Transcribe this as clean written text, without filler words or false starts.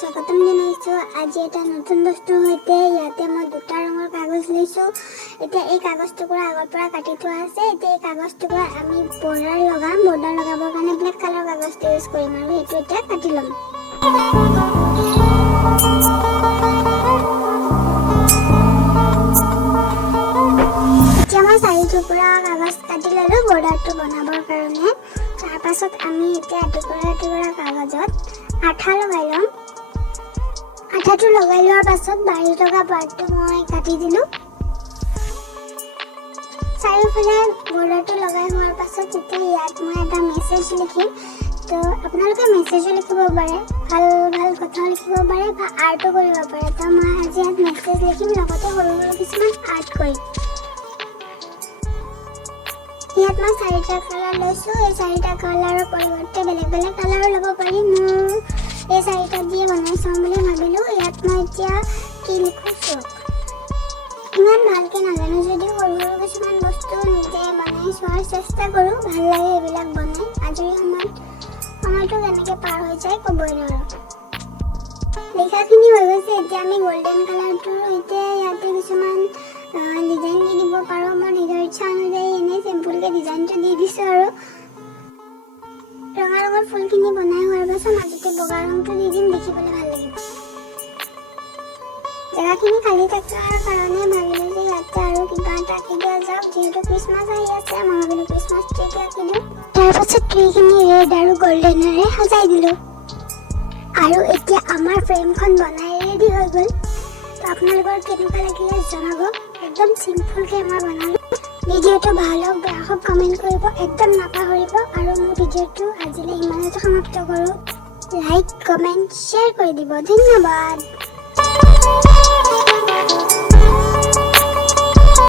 স্বাগতম জনাইছোঁ। আজি এটা নতুন বস্তুৰ সৈতে ইয়াতে মই দুটা ৰঙৰ কাগজ লৈছোঁ। এতিয়া এই কাগজ টুকুৰা আগৰ পৰা কাটি থোৱা আছে। এতিয়া এই কাগজ টুকুৰা আমি বৰ্ডাৰ লগাম। বৰ্ডাৰ লগাবৰ কাৰণে ব্লেক কালাৰ কাগজটো ইউজ কৰিম আৰু সেইটো এতিয়া কাটি ল'ম। এতিয়া মই 4 টুকুৰা কাগজ কাটি ল'লোঁ বৰ্ডাৰটো বনাবৰ কাৰণে। তাৰপাছত আমি এতিয়া টুকুৰা কাগজত আঠা লগাই ল'ম। আঠাটো লগাই লোৱাৰ পাছত বাঢ়ি থকা পাৰ্টটো মই কাটি দিলোঁ। চাৰিওফালে বৰ্ডাৰটো লগাই হোৱাৰ পাছত এতিয়া ইয়াত মই এটা মেছেজ লিখিম। তো আপোনালোকে মেছেজো লিখিব পাৰে, ভাল ভাল কথাও লিখিব পাৰে বা আৰ্টো কৰিব পাৰে। তো মই আজি ইয়াত মেছেজ লিখিম, লগতে সৰু সৰু কিছুমান আৰ্ট কৰিম। ইয়াত মই 4টা কালাৰ লৈছোঁ। এই 4টা কালাৰৰ পৰিৱৰ্তে বেলেগ বেলেগ কালাৰো ল'ব পাৰি। মোৰ এই 4টা দিয়ে বনাই চাওঁ বুলি ভাবিলোঁ। ইয়াত মই এতিয়া কি লিখোঁ চাওক। ইমান ভালকৈ নাজানো যদিও সৰু সৰু কিছুমান বস্তু নিজে বনাই চোৱাৰ চেষ্টা কৰোঁ। ভাল লাগে এইবিলাক বনাই। আজৰি সময়টো কেনেকৈ পাৰ হৈ যায় ক'বই নোৱাৰোঁ। লিখাখিনি হৈ গৈছে। এতিয়া আমি গল্ডেন কালাৰটোৰ সৈতে ইয়াতে কিছুমান ডিজাইন দি দিব পাৰোঁ। মই নিজৰ ইচ্ছা অনুযায়ী এনেই চিম্পুলকৈ ডিজাইনটো দি দিছোঁ আৰু ৰঙা ৰঙৰ ফুলখিনি বনাই হোৱাৰ পাছত মাজতে বগা ৰংটো দি দিম, দেখিবলৈ ভাল লাগিব। জেগাখিনি খালী থকাৰ কাৰণে ভাবিলোঁ যে ইয়াতে আৰু কিবা এটা আঁকি দিয়া যাওক। যিহেতু ক্ৰিছমাছ আহি আছে, মই ভাবিলোঁ ক্ৰিছমাছ ট্ৰিটো আঁকি দিওঁ। তাৰপাছত ট্ৰিখিনি ৰেড আৰু গল্ডেনেৰে সজাই দিলোঁ। আৰু এতিয়া আমাৰ ফ্ৰেমখন বনাই ৰেডি হৈ গ'ল। তো আপোনালোকৰ কেনেকুৱা লাগিলে জনাব। একদম চিম্পুলকৈ মই বনালোঁ। ভিডিঅ'টো ভাল হওক বেয়া হওক কমেণ্ট কৰিব একদম নাপাহৰিব। আৰু মোৰ ভিডিঅ'টো আজিলৈ ইমানতে সমাপ্ত কৰোঁ। লাইক কমেণ্ট শ্বেয়াৰ কৰি দিব। ধন্যবাদ।